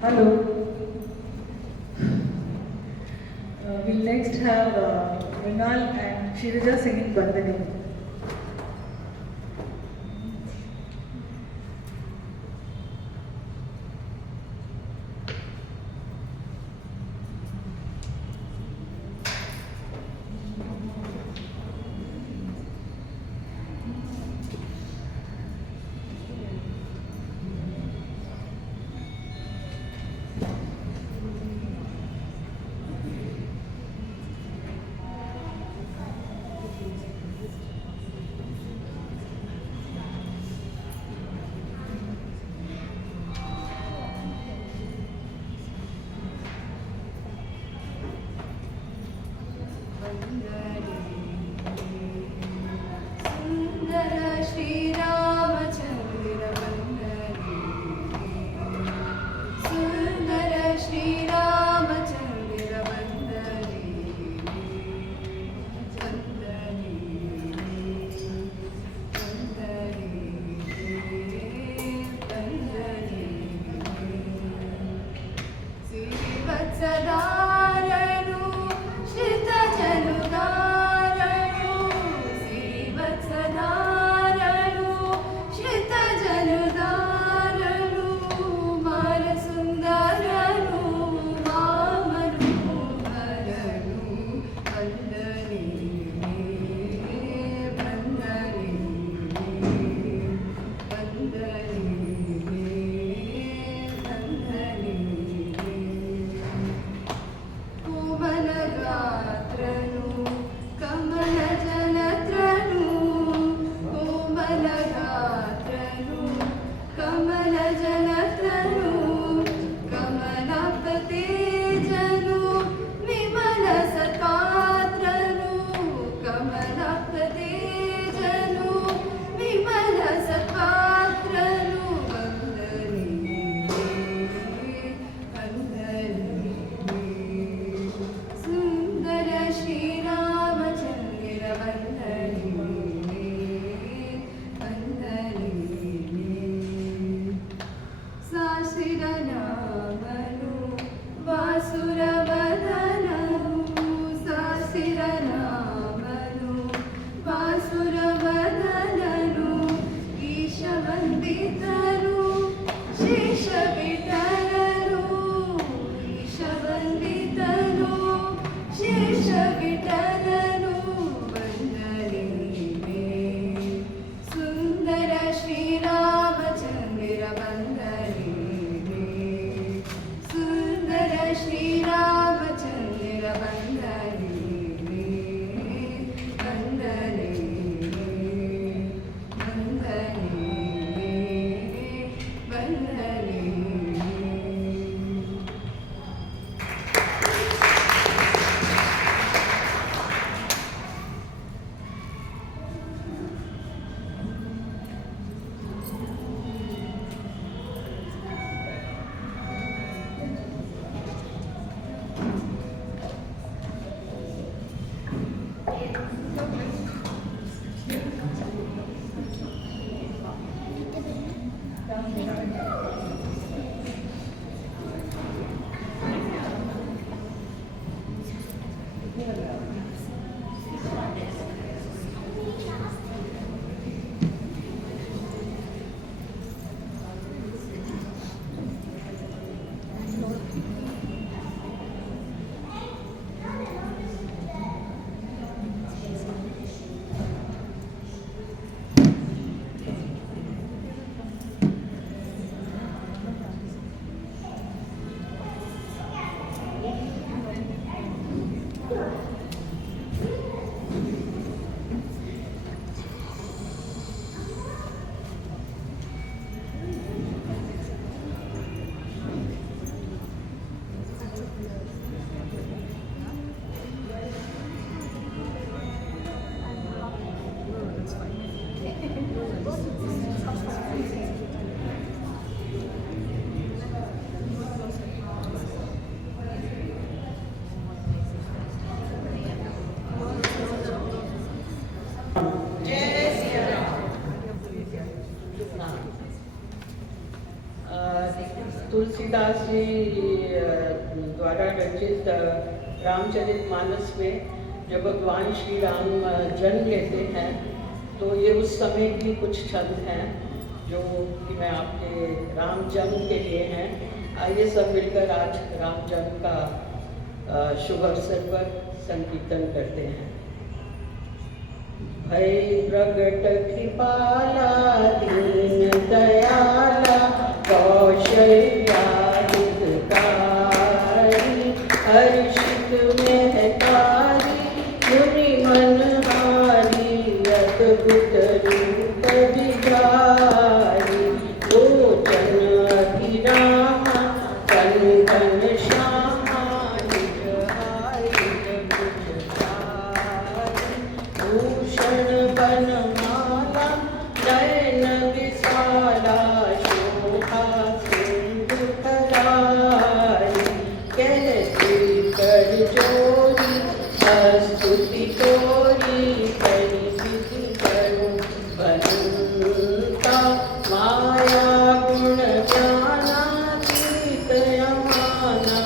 Hello. We'll next have Vinal and Shirija singing Bandhani. Tulsidas ji द्वारा रचित रामचरितमानस में जब भगवान श्री राम जन्म लेते हैं तो ये उस समय की कुछ छंद हैं जो कि मैं आपके राम जन्म के लिए हैं। आइए सब मिलकर आज राम जन्म का शुभ अवसर पर संकीर्तन करते हैं। भय प्रगट कृपाला दीन दयाला कौशल्याधिकारी हर्षित मेहकारी मुनि मनहारी अद्भुत रूप विचारी लोचन अभिरामा तनु घन श्यामा निज आयुध भूषण बनमाला नयन विशाला शोभा सिंधु करारी कहते कर जोरी स्तुति तोरी परिसिद्धि करो बनता माया गुण ज्ञानातीत यमाना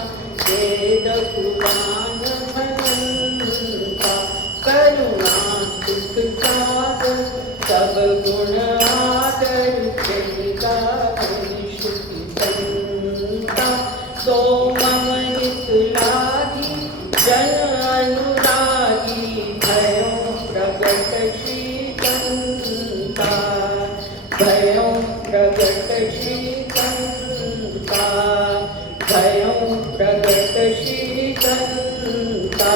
वेद पुराण भनंता करुणा सुख सागर सब गुण आदर जनिका श्रुति संता सो मम हित लागी जन अनुरागी भयो प्रगट श्रीकंता भयो प्रगट श्रीकंता भयो प्रगट श्रीकंता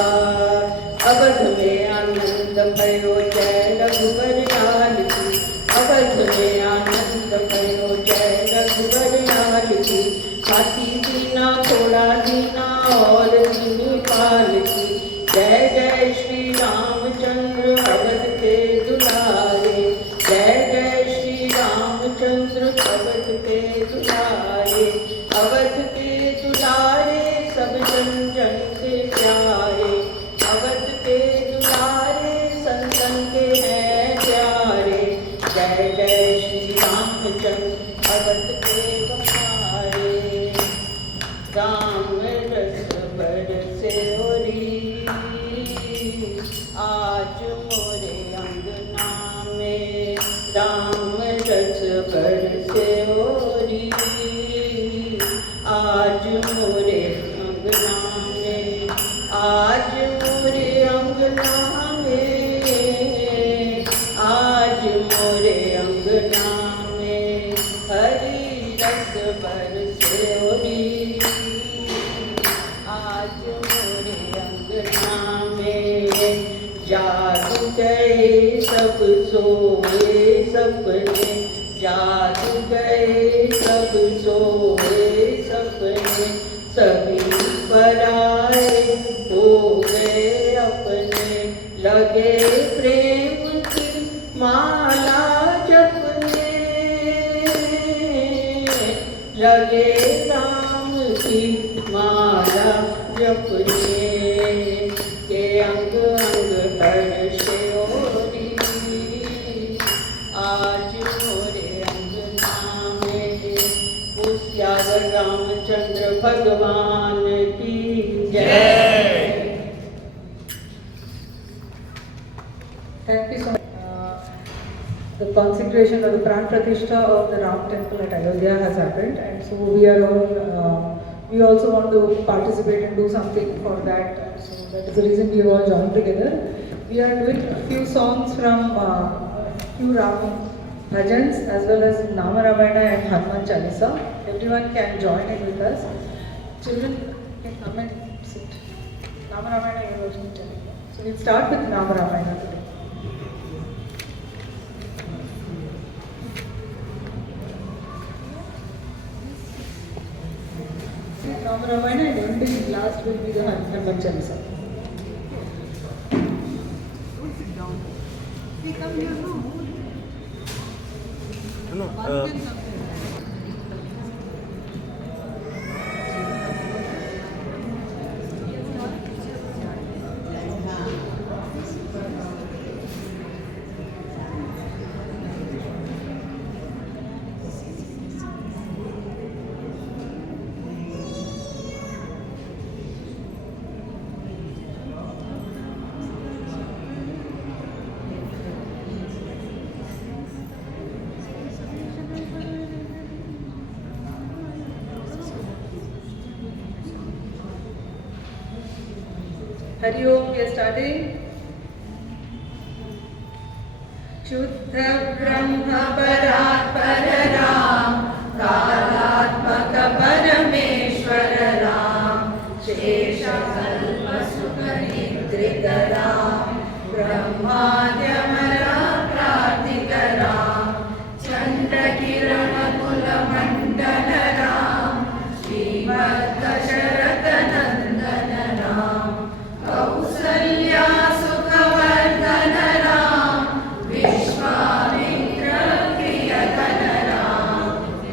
अवध में आनंद भयो जय रघुवर लाल की अवध में आनंद भयो जय रघुवर लाल की हाथी दीना थोड़ा दीना और दीनी पाल की जय जय श्री रामचंद्र अवध के दुलारे जय जय श्री रामचंद्र अवध के दुलारे अवध के दुलारे सब जन जन के प्यारे अवध के दुलारे संतन के हैं प्यारे जय जय श्री रामचंद्र अवध के बहारे राम रस बरसे ओरी आज मोरे अंगना में राम रस बरसे ओरी आज मोरे अंगना में आज मोरे अंगना में आज मोरे अंगना में हरी रस बरसे ओरी आज मोरे अंगना में जाग गए सब सोए सपने जाग गए सब सोए सपने सभी पराए हो गए अपने लगे प्रेम की माला जपने लगे राम की माला जपने के अंग अंग हर्षे ओरी आज मोरे अंगना में उसियावर रामचंद्र भगवान की जय। Thank you so much. The consecration or the Pran Pratishtha of the Ram temple at Ayodhya has happened, and so we are all, we also want to participate and do something for that. And so that is the reason we have all joined together. We are doing a few songs from few Ram bhajans as well as Nama Ramayana and Hanuman Chalisa. Everyone can join in with us. Children can come and sit. Nama Ramayana is also telling. So we'll start with Nama Ramayana today. Nama Ramayana and one day last will be the Hanuman Chalisa. Hari Om, we are starting. Shuddha Brahma Paratpar Ram, Kalatmaka Parameshwara Ram, Shesha Kalpa Sukha Nidrita Ram, Brahmadya Mara Pratika Ram, Chandra Kirana Kula Mandana Ram, Srimad Dasharatha Nandana Ram, Kausalya Sukhavardhana Ram, Vishwamitra Priyadhana Ram,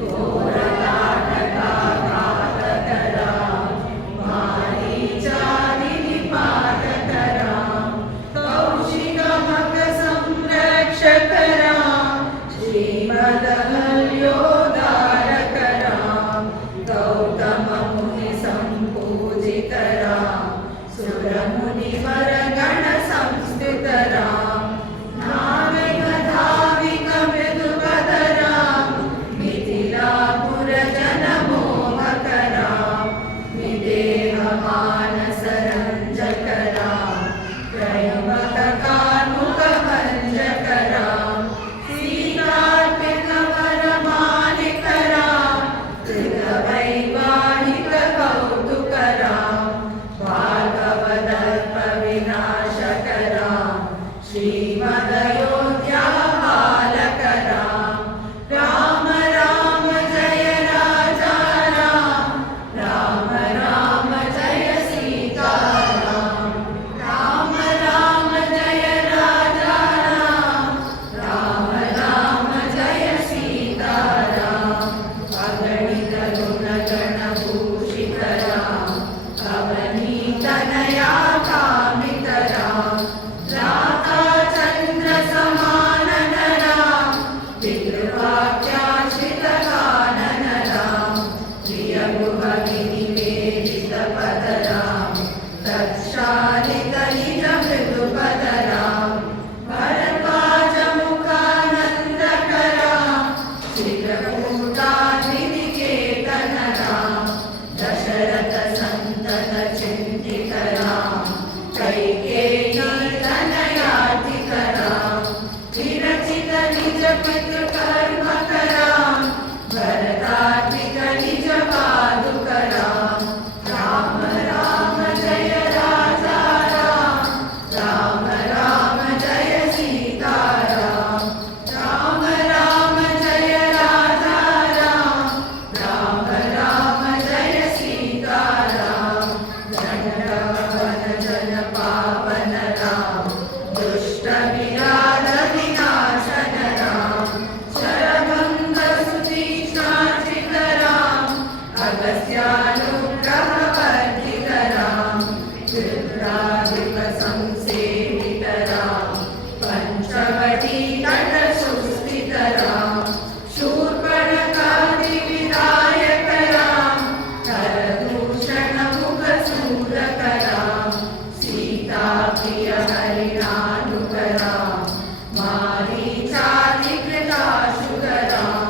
Ghoraghataka Ghataka Ram, Marichadi Nipataka Ram, Kaushika Maka Samrakshaka Ram, Srimad Ahalyodaraka Ram, Gautama Muni Sampujita Ram, Suramuni Varagana Samstita Ram, Navigadhavika Mridupata Ram, Mithilapura Jana Mohaka Ram, Videha Manasa Ranjaka Ram, Prayamaka Karmuka Vanjaka Ram, Siddharthika Varamanika Ram, Krita Vaivahika Kautuka Ram, Bhagavadalpa Vinashaka Ram, Srimad Ayodhya Balaka Ram, Rama Rama Jaya Raja Ram, Rama Rama Jaya Sita Ram, Rama Rama Jaya Raja Ram, Rama Rama Jaya Sita Ram, Aganita Guna Gana Bhushita Ram, Avanita Naya Kamita Ram, Rata Chandra Samanana Ram, Pitruvakya Kanana Ram, Priya Bhuvagini Vedita Padaram, Tatshalita Nija Mridupata Ram, Bharadvaja Mukhananda Karam, Chitrakuta Vidiketana Ram, Dasharatha Santana Chintika Ram, Kaikeyi Tanayatika Ram, Virachita Nija Pitra Karmaka Ram, Bharatartika Nija Paduka Ram, Rama Rama Jaya Raja Ram, Rama Rama Jaya Sita Ram, Rama Rama Jaya Raja Ram, Rama Rama Jaya Sita Ram, Janavana Jana Pavana Ram, Dushta Virada Vinashana Ram, Sharabanga Sutishnachika Ram, Agastyanugraha Vardhika Ram, Chitradipa Samsevita Ram, Panchavati Tata Sustita Ram, Shurpanakadi Vidayaka Ram, Karadushana Mukha Sudaka Ram, Sita Priya Harinanuka Ram, Marichati Kritashuka Ram,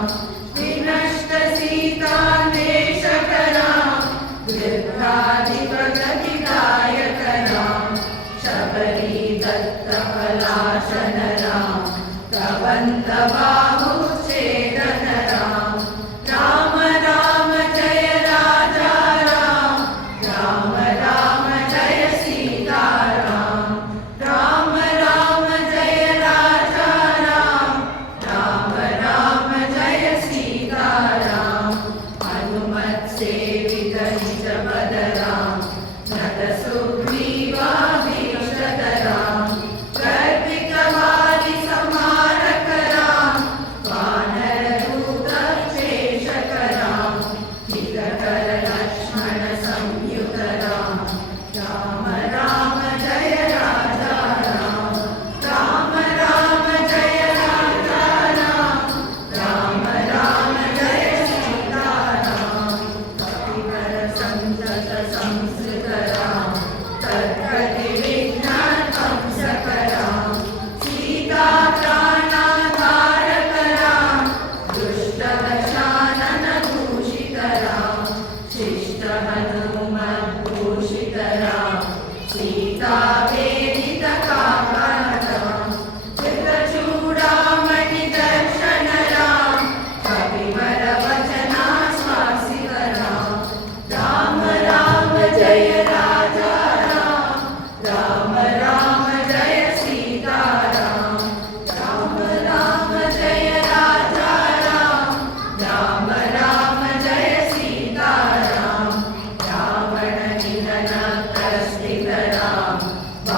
Vinashta Sita Neshaka Ram, Vibhadipa Gatidayaka Ram, Shabari Datta Palashana Ram, Prabandha Bahu Chedana Ram, Rama Rama Jaya Raja Ram, Rama Rama Jaya Sita Ram, Rama Rama Jaya Raja Ram, Rama Rama Jaya Sita Ram, Hanumat Sevita Nija Padaram, Nata Sugriva Bhishata Ram, Kartika Vali Samaraka Ram,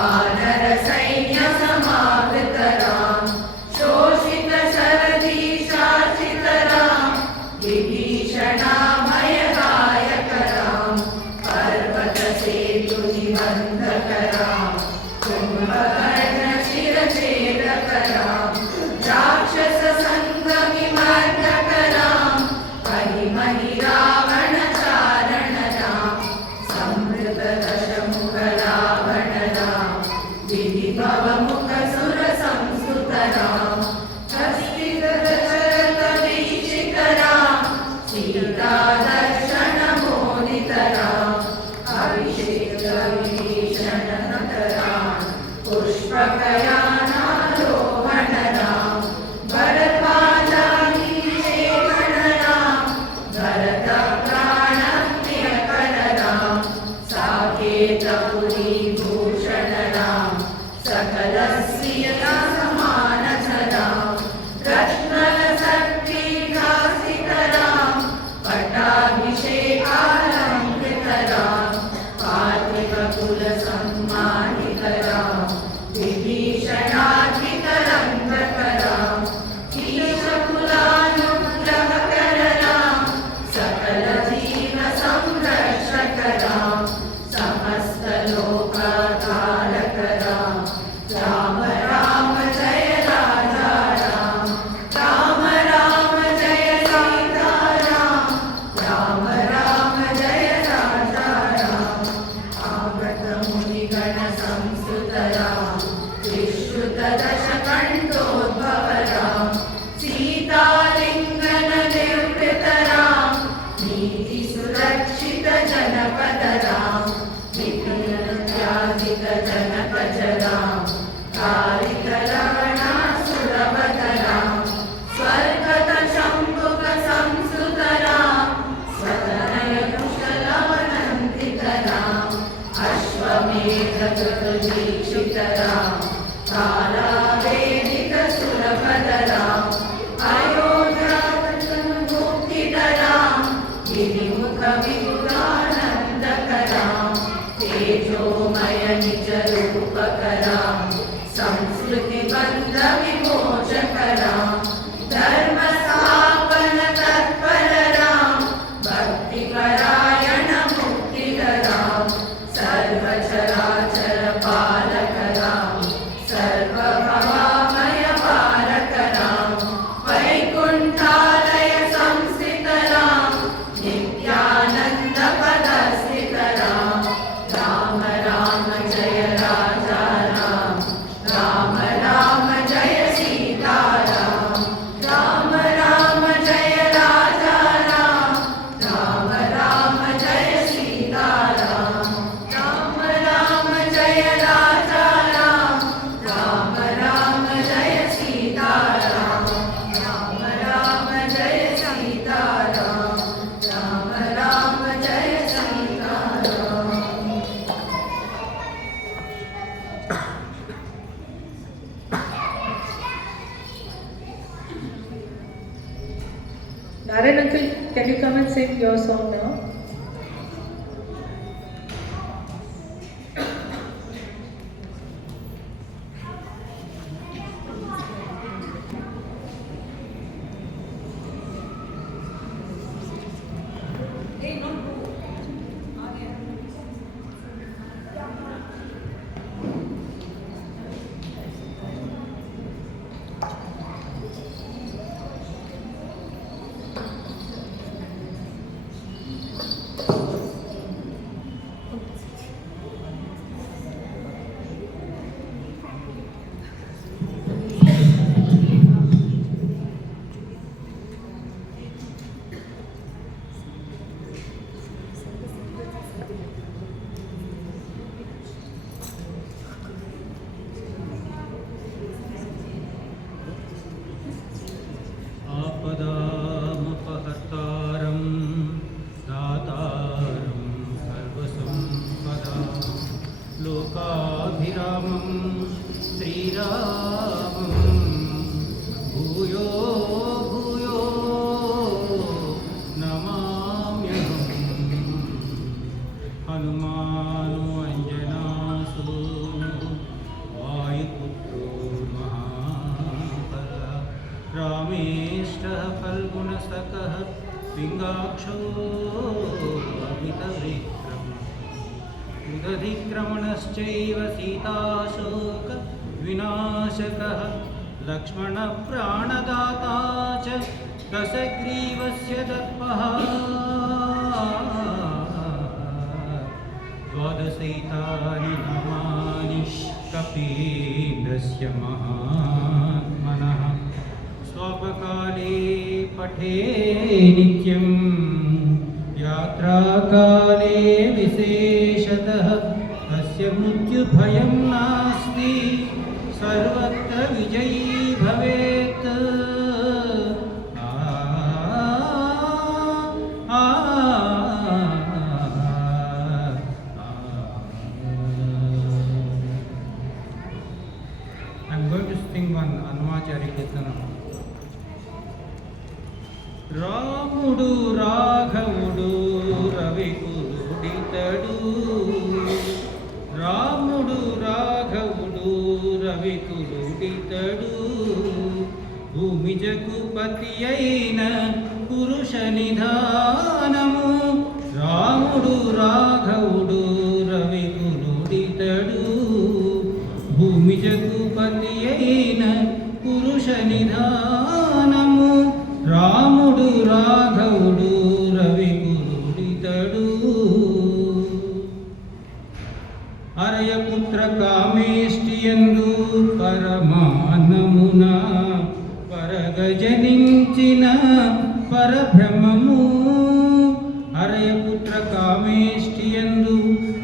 वानरसैन्यसमावृतरां शोषितशरदीशासितरां विभीषणामयगायकरां पर्वतसेतुनिबन्धकरां कुम्भकर्णशिरछेदकरां राक्षससङ्गविमर्दकरां महिमहि रावणचारणरां संवृतदशमुखरावणरां विधिभवमुखसुरसंस्तुतरां हस्तिगतशरतवीक्षितरां सीतादर्शनमोदितराम् अभिषेकविभीषणनतरां पुष्पकयानारोहणरां भरद्वाजाभिषेकणरां भरतप्राणप्रियकररां साकेतपुरीभूषणरां सकलसीयसमानचरां रत्नलसक्रीघासितरां पट्टाभिषेकालङ्कृतरां पार्थिवकुलसम्मानितरां विभीषणाधिकरङ्गकरां ईशकुलानुग्रहकररां सकलजीवसंरक्षकरां समस्तलोकतारकरां Ram Ram जय राजा राम राम राम जय सीताराम राम राम जय राजा राम आवृतमुनिगणसंस्तुतरां विश्रुतदशकण्ठोद्भवरां सीतालिङ्गननिर्वृतरां नीतिसुरक्षितजनपदरां विपिनत्याजितजनकजरां कालिकलवणासुरवदरां स्वर्गतशम्भुकसंस्तुतरां स्वतनयकुशलवनन्दितरां अश्वमेधकृतदीक्षितरां कालावेदितसुरभदरां अयोध्यावचनमुक्तिधरां गिरिमुखविपुलानन्दकरां तेजोमयनिजरूपकरां संस्कृतिबन्धविमोचकरां धर्मस्थापनतत्पररां भक्तिपरायणमुक्तिकरां सर्वचराचरपालकरां सर्वभवामयपालकरां वैकुण्ठालयसंस्थितरां नित्यानन्दपदस्थितरां राम राम जय राजा राम राम राम जय सीताराम राम राम जय राजा राम राम राम जय सीताराम राम राम जय राजा राम राम राम जय सीताराम राम राम जय सीताराम राम राम जय Sitaram Narayan uncle, can you come and sing your song now? आपदामपहर्तारं दातारं सर्वसम्पदां लोकाभिरामं श्रीरामं भूयो भूयो नमाम्यहम् हनुमानो अञ्जनासूनुः पिङ्गाक्षो अमितविक्रम उदधिक्रमणश्चैव सीताशोकविनाशकः लक्ष्मणप्राणदाता च दशग्रीवस्य दर्पः द्वादशैतानि नामानि कपीन्द्रस्य महात्मनः स्वपकाले पठे नित्यं यात्राकाले विशेषतः तस्य मृत्युभयं नास्ति सर्वत्र विजयी भवेत् I'm going to sing one Annamacharya Kirtanam. రాముడు రాఘవుడు రవికులుడితడు రాముడు రాఘవుడు రవికులుడితడు భూమిజకు పతి అయిన పురుష నిధానము రాముడు రాఘవుడు రవికులుడితడు భూమిజకు పతి అయిన పురుష నిధానము రాముడు రాఘవుడు రవికులుడితడు అరయపుత్ర కామేష్టియందు పరమాన్నమున పరగజనించిన పరబ్రహ్మము అరయపుత్ర కామేష్టియందు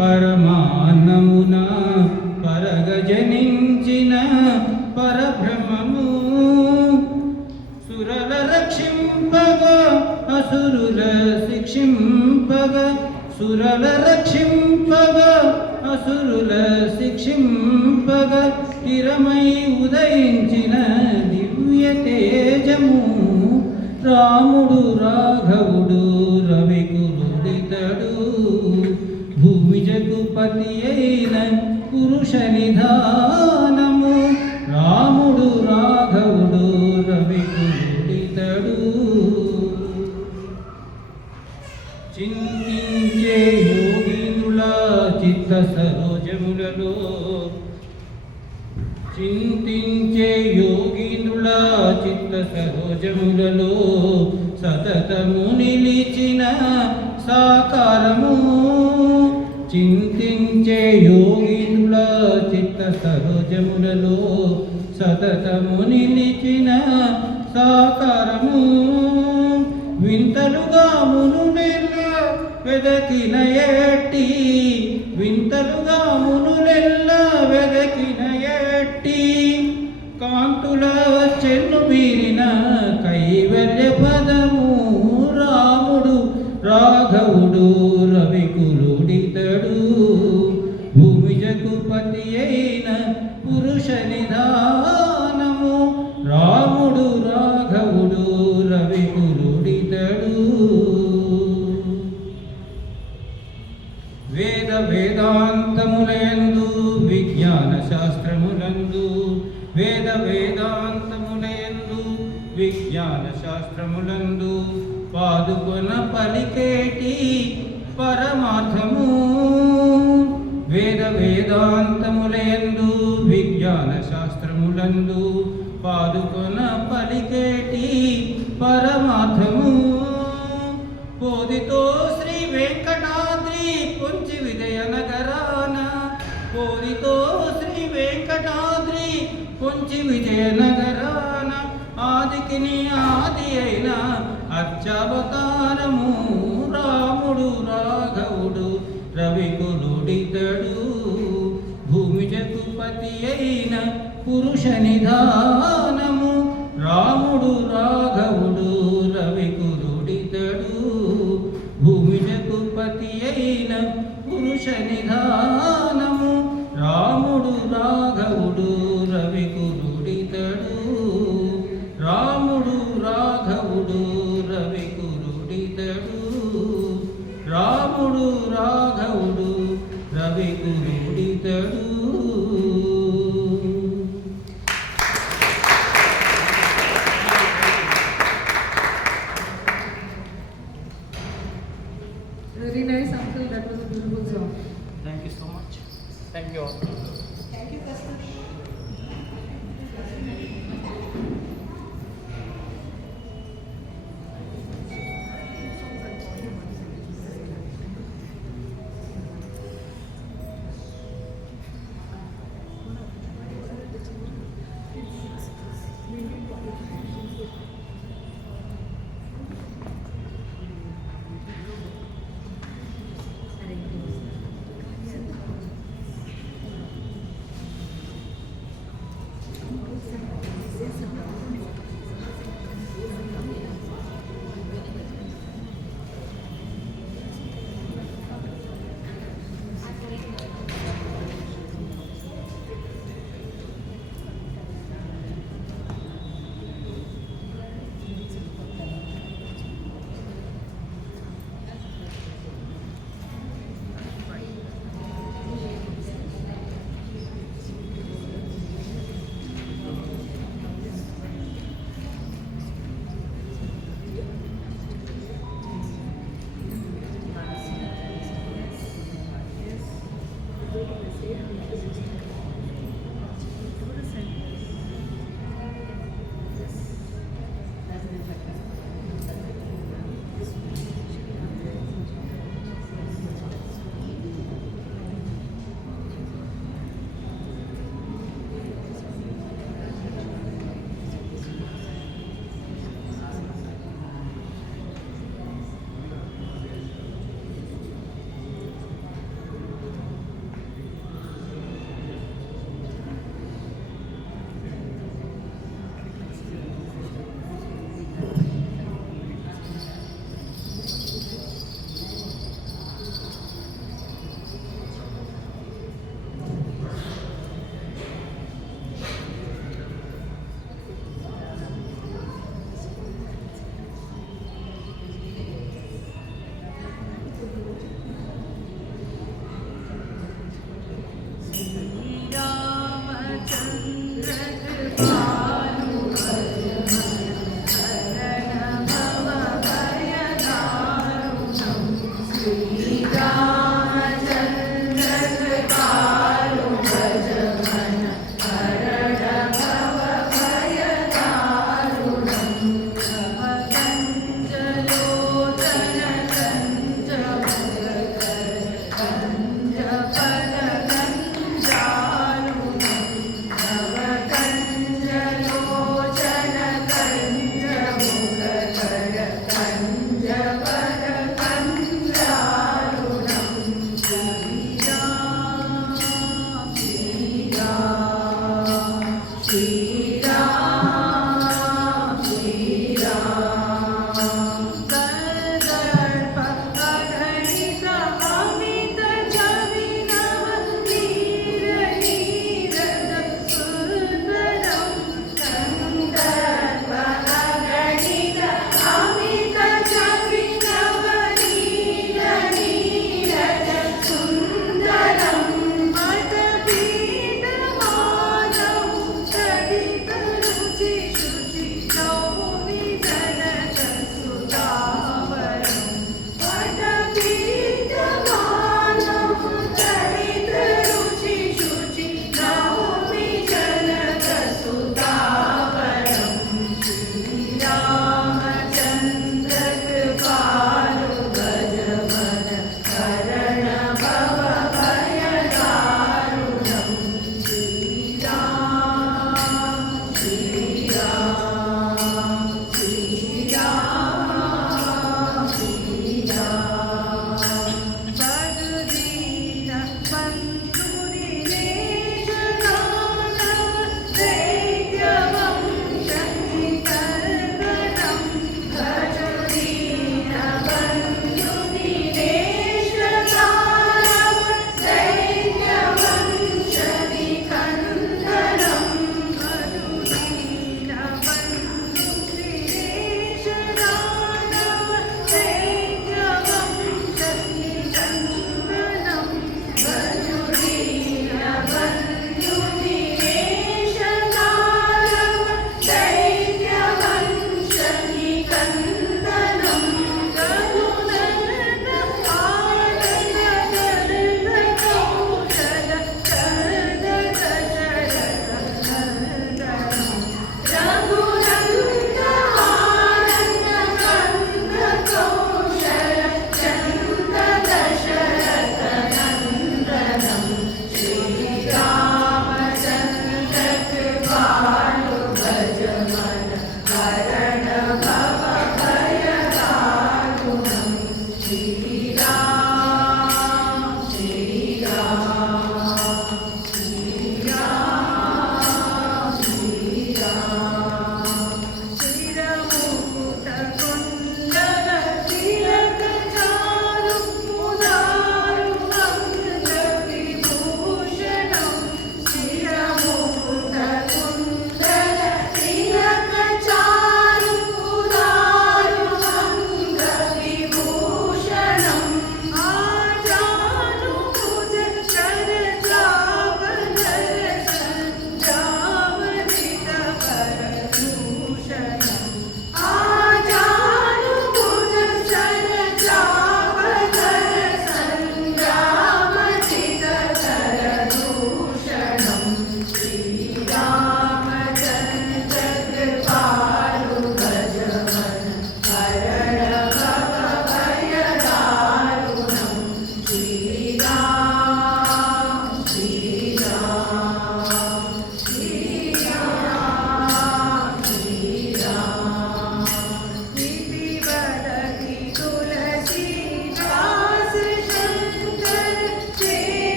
పరమాన్నమున పరగజనించిన పరబ్రహ్మము సురల రక్షింపగ అసురుల శిక్షింపగ సురల రక్షింపగ అసురుల శిక్షింపగ స్థిరమై ఉదయించిన దివ్య తేజము రాముడు రాఘవుడు రవికులుడితడు భూమిజకు పతి అయిన పురుష నిధానము రాముడు రాఘవుడు రవికులుడితడు చింతించే యోగినుల చిత్త సరోజములలో చింతించే యోగినుల చిత్త సరోజములలో సతతము నిలిచిన సాకారము చింతించే యోగినుల చిత్త సరోజములలో సతతము నిలిచిన సాకారము వింతలుగా మునులెల్ల వెదకిన ఎట్టి వింతలుగా మునులెల్ల వెదకిన ఎట్టి కాంతుల చెన్ను మీరిన కైవల్య పదము రాముడు రాఘవుడు రవికులుడితడు భూమిజకు పతి అయిన పురుష నిధానము రాముడు రాఘవుడు రవికులుడితడు వేద వేదాంతములందు విజ్ఞాన శాస్త్రములందు వేద వేదాంతములందు విజ్ఞాన శాస్త్రములందు పాదుకొన పలికేటి పరమార్థము వేద వేదాంతములందు విజ్ఞాన శాస్త్రములందు పాదుకొన పలికేటి పరమార్థము పోదితో శ్రీ వెంకటాద్రి పుంచి విజయనగరాన పోదితో శ్రీ వెంకటాద్రి పుంచి విజయనగరాన ఆదికిని ఆది అయిన అర్చావతారము రాముడు రాఘవుడు రవికులుడితడు భూమిజకు పతి అయిన పురుష నిధానము రాముడు రాఘవుడు రవికులుడితడు భూమిజకు పతి అయిన పురుష నిధానము రాముడు రాఘవుడు రవికులుడితడు రాముడు రాఘవుడు రవికులుడితడు రాముడు రాఘవుడు రవికులుడితడు श्रीराम श्रीराम कदर्प अगणित अमित जविनव नीर नीरद सुंदरम कदर्प अगणित अमित जविनव नीर नीरद सुंदरम मटपीठ मानव कवि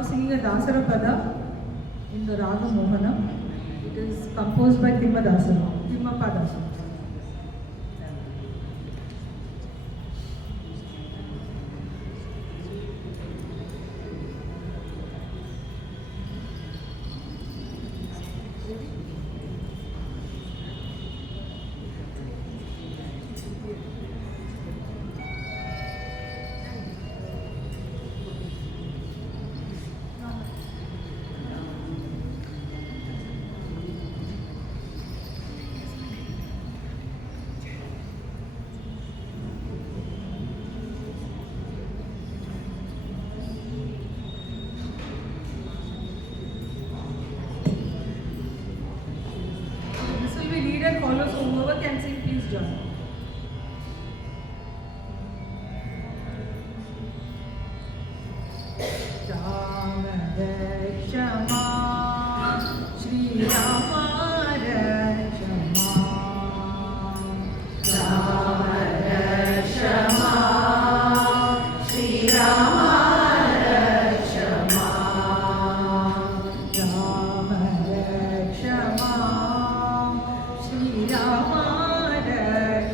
now singing a Dasara Pada in the Raga Mohanam. It is composed by Timmappa Dasara. This will be lead and follow, so whoever can sing, please join. Ram Rakshama, Shri Rama Rakshama, Ram Rakshama, Shri Rama Rakshama, Ram Rakshama, Shri Rama Rakshama.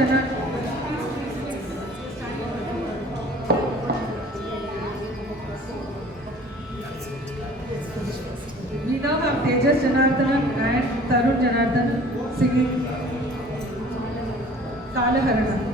Janardhan. We now have Tejas Janardhan and Tarun Janardhan singing Kalaharana.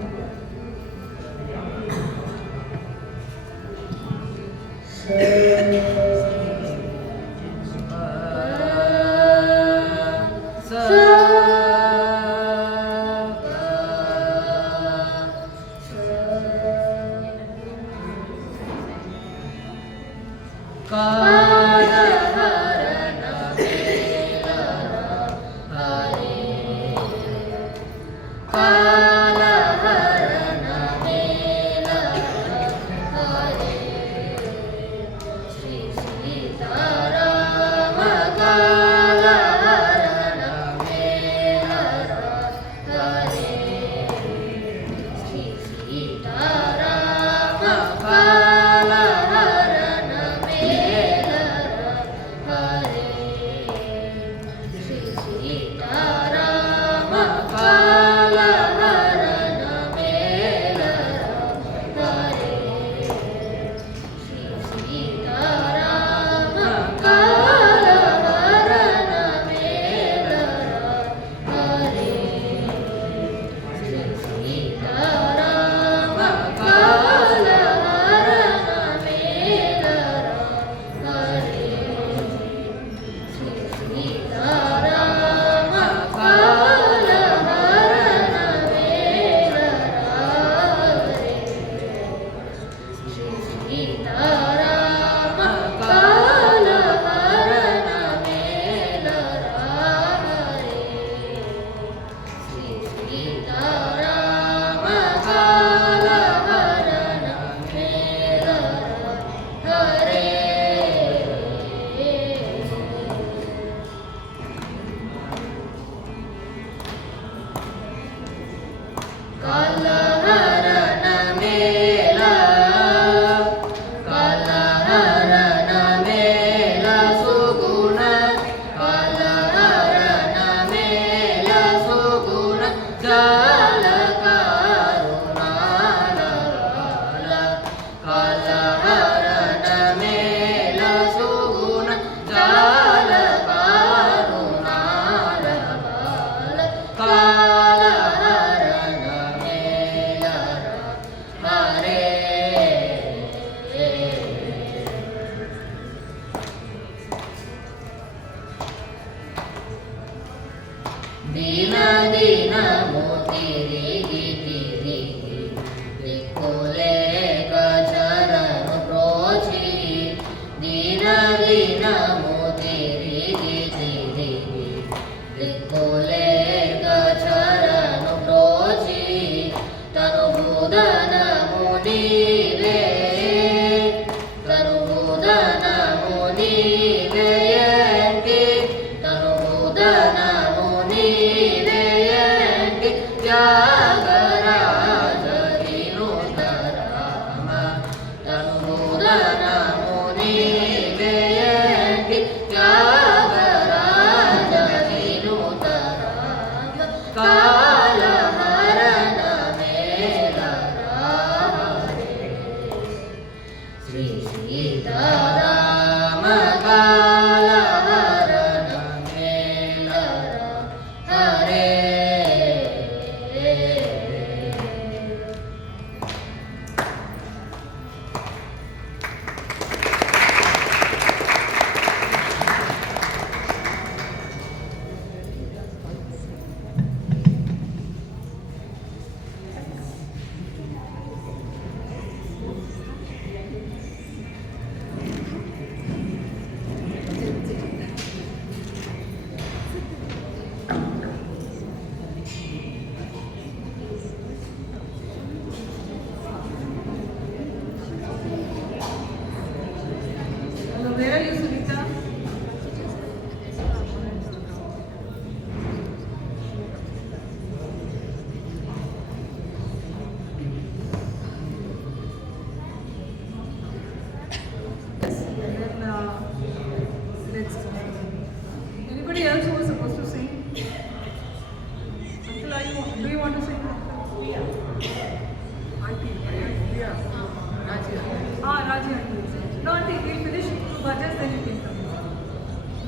bhajas, then you can come.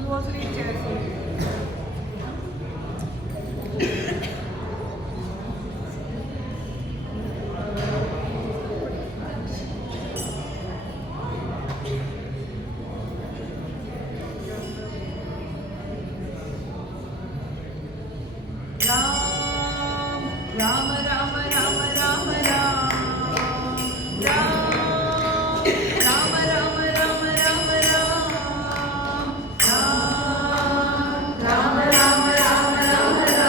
You also need chairs. Ram, Ram, Ram, Ram, Ram, Ram. Ram, Ram, Ram, Ram, Ram, Ram. Ram, Ram, Ram, Ram, Ram, Ram. Ram, Ram, Ram, Ram, Ram, Ram.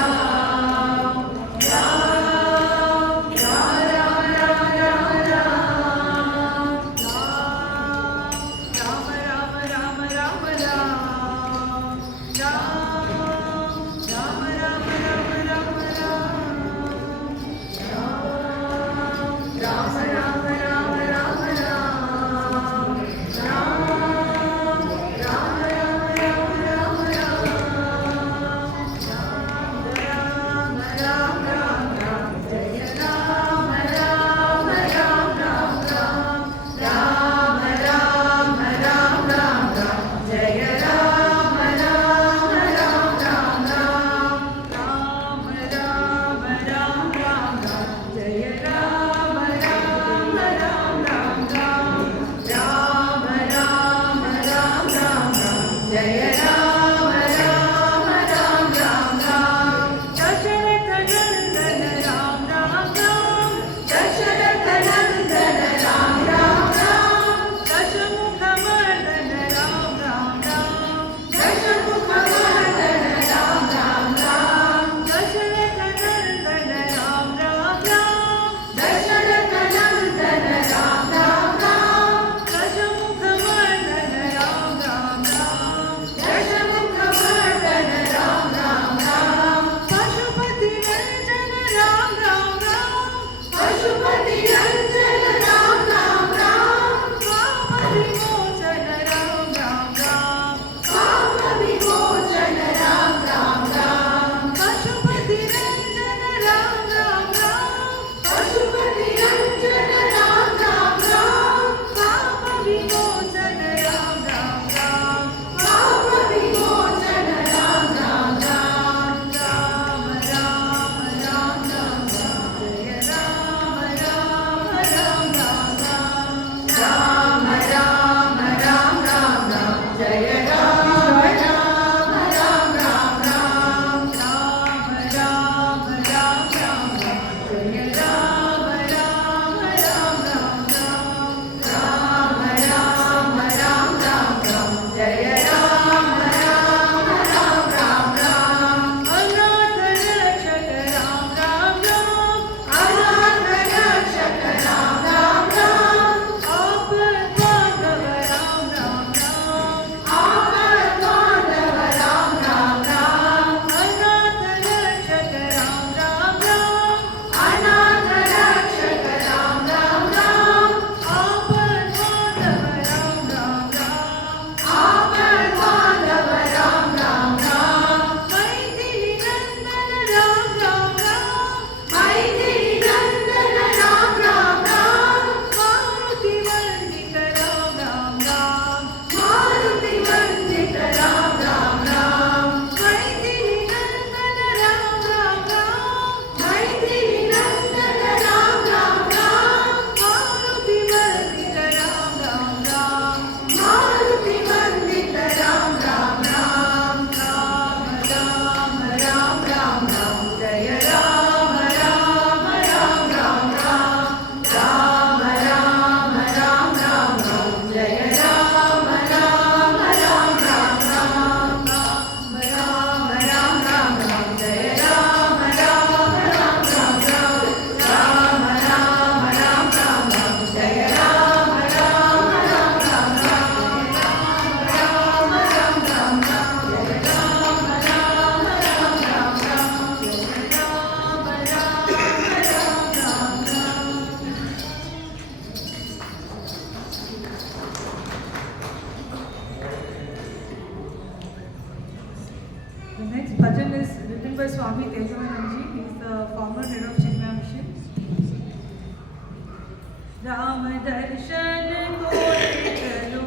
Ram, Ram, Ram, Ram, Ram, Ram. The next bhajan is written by Swami Tejavananji. He is the former head of Chinmaya Mission. Ram darshan ko chalo,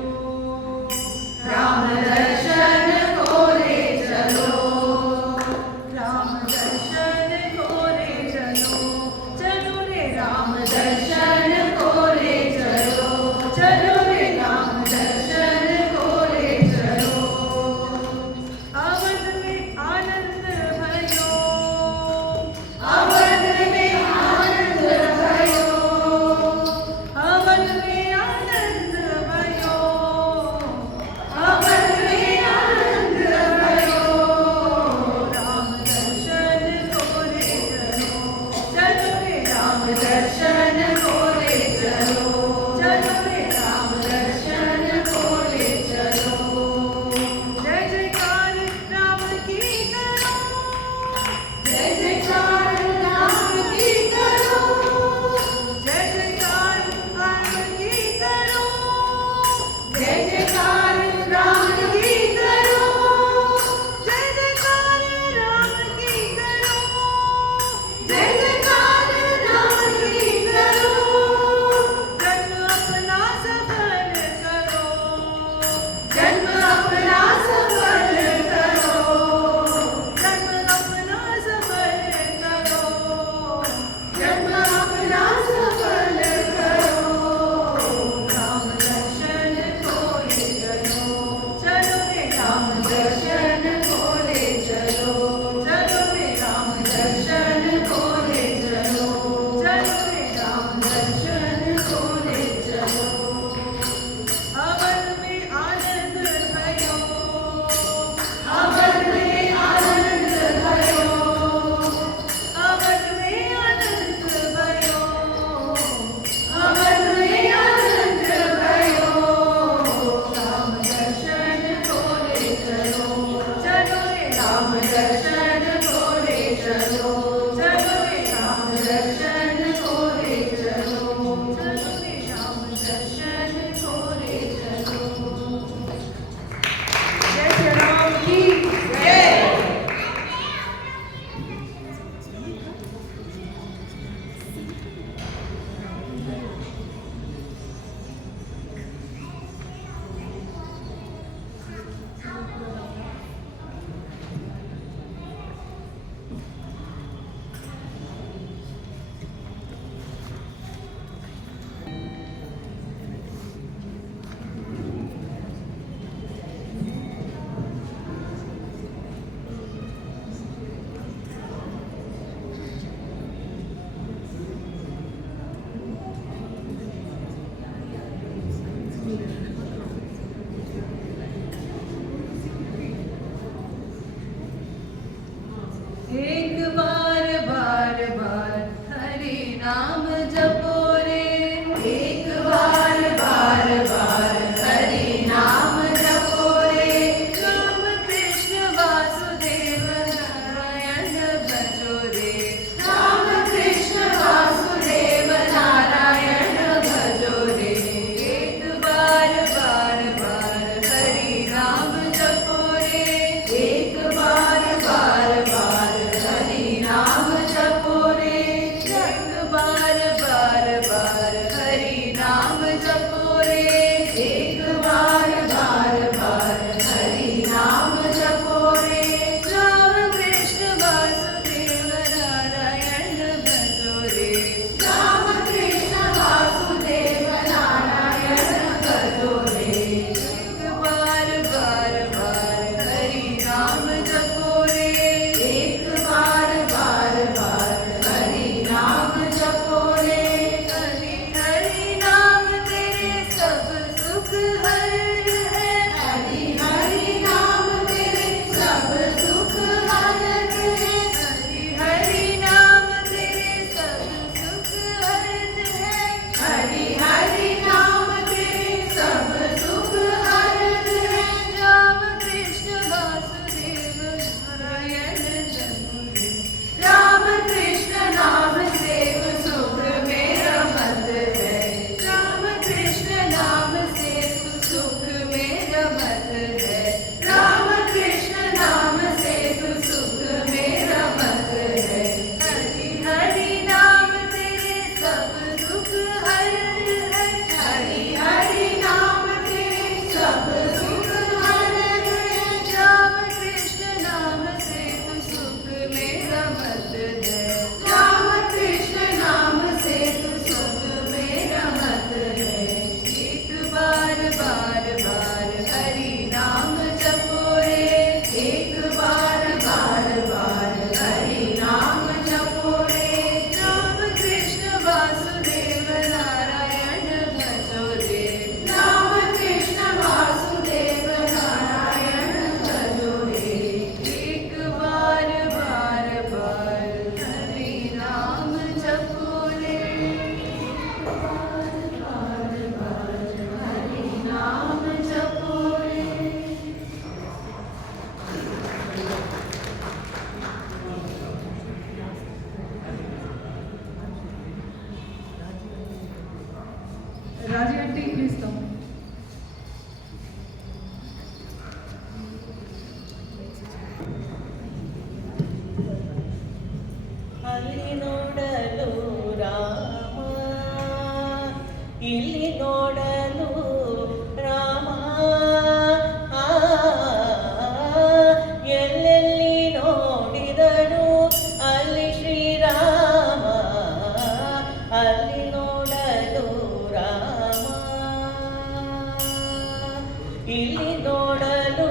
ಇಲ್ಲಿ ನೋಡಲು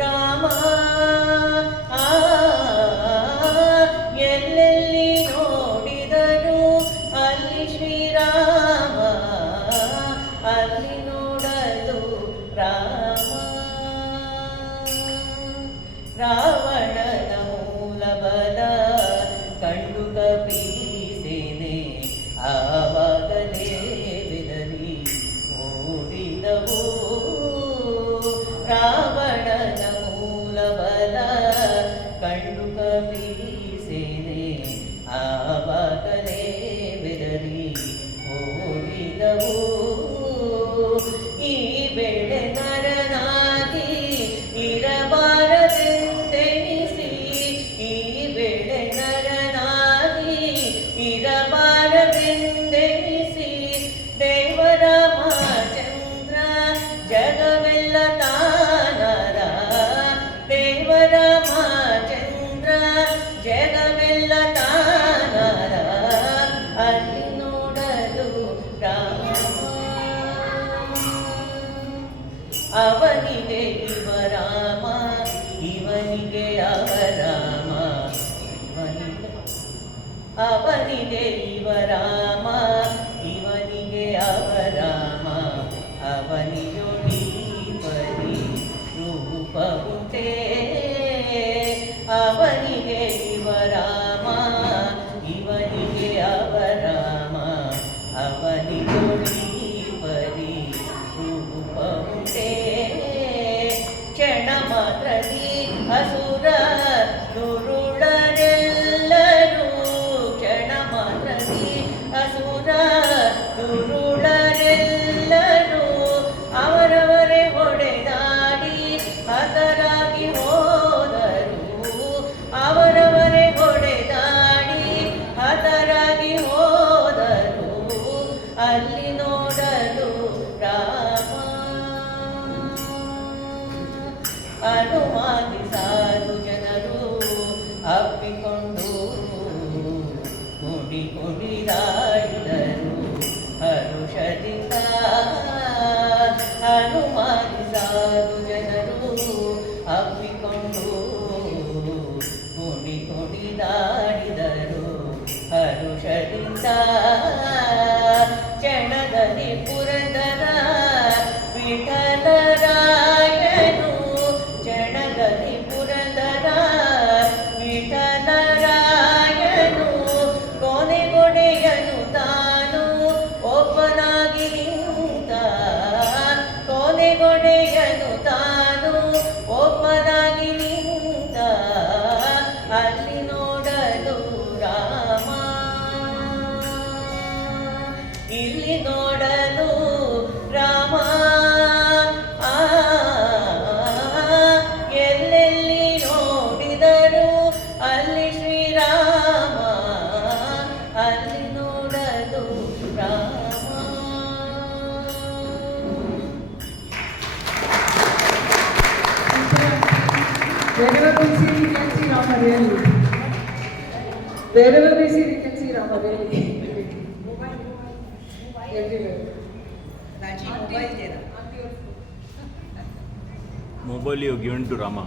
ರಾಮ ಎಲ್ಲೆಲ್ಲಿ ನೋಡಿದರು ಅಲ್ಲಿ ಶ್ರೀರಾಮ ಅಲ್ಲಿ ನೋಡಲು ರಾಮ ರಾವಣನ ಮೂಲಬಲ ಕಂಡು ಕಪೀಸೇನೆ ಆವಾಗಲೇ ಬೆದರಿ ಓಡಿದವು ರಾವಣನ ಮೂಲಬಲ ಕಂಡು ಕಪೀಸೇನೆ ಆವಾಗಲೇ ಬೆದರಿ ಓಡಿದವು ಈ ಬೆಳೆ ನರನಾಗಿ ಇರಬಾರದೆಂದೆನಿಸಿ ಈ ಬೆಳೆ ನರನಾಗಿ ಇರಬಾರದೆಂದೆನಿಸಿ ದೇವರಾಮಚಂದ್ರ ಜಗವೆಲ್ಲ ತಾನರ ದೇವರಾಮಚಂದ್ರ ಜಗವೆಲ್ಲ ತಾನರ ಅಲ್ಲಿ ನೋಡಲು ರಾಮ ಅವನಿಗೆ ಇವರಾಮ ಇವನಿಗೆ ಅವರಾಮ ಅವನಿಗೆ ಇವರಾಮ ಇವನಿಗೆ ಅವರಾಮ ಅವನಿಯೊಡಿ ಪರಿ ರೂಪವುಂಟೇ ಅವನಿಗೆ ಇವರಾಮ ಇವನಿಗೆ ಅವರಾಮ ಅವನಿಯೊಡಿ ಪರಿ ರೂಪವುಂಟೇ ಕ್ಷಣ ಮಾತ್ರದಿ ಅಸುರ ದುರುಳರೆಲ್ಲರೂ ಕ್ಷಣ ಮಾತ್ರದಿ ಅಸುರ ದುರುಳರೆಲ್ಲರೂ ಅವರವರೇ ಹೊಡೆದಾಡಿ ಹತರಾಗಿ ಹೋದರು ಅವರವರೇ ಹೊಡೆದಾಡಿ ಹತರಾಗಿ ಹೋದರು ಅಲ್ಲಿ ನೋಡಲು ರಾಮ ಅನುಮಾನಿಸಾರು ಜನರು ಅಪ್ಪಿಕೊಂಡು ಕುಡಿ ಕುಡಿದಾಡಿದರು ಹರುಷದಿಂದ ಅನುಮಾನಿಸಾರು ಜನರು ಅಪ್ಪಿಕೊಂಡು ಕುಡಿ ಕುಡಿದಾಡಿದರು ಹರುಷದಿಂದ ಚಣದಲ್ಲಿ ಪುರಂದರ ವಿಠಲರಾಯನು ಚಣದಲ್ಲಿ ಪುರಂದರ ವಿಠಲರಾಯನು ಕೊನೆಗೊಡೆಯನು ತಾನು ಒಬ್ಬನಾಗಿ ನಿಂತ ಕೊನೆಗೊಡೆಯನು ತಾನು ಒಬ್ಬನಾಗಿ ನಿಂತ ಅಲ್ಲಿ ನೋಡಲು ರಾಮ ಇಲ್ಲಿ ನೋಡಲು ರಾಮ ಎಲ್ಲೆಲ್ಲಿ ನೋಡಿದರು ಅಲ್ಲಿ ಶ್ರೀರಾಮ ಅಲ್ಲಿ ನೋಡಲು Rama Wherever we see, we can see Rama really. Wherever we see, we can see Rama really. Everywhere. Mobile you given to Rama.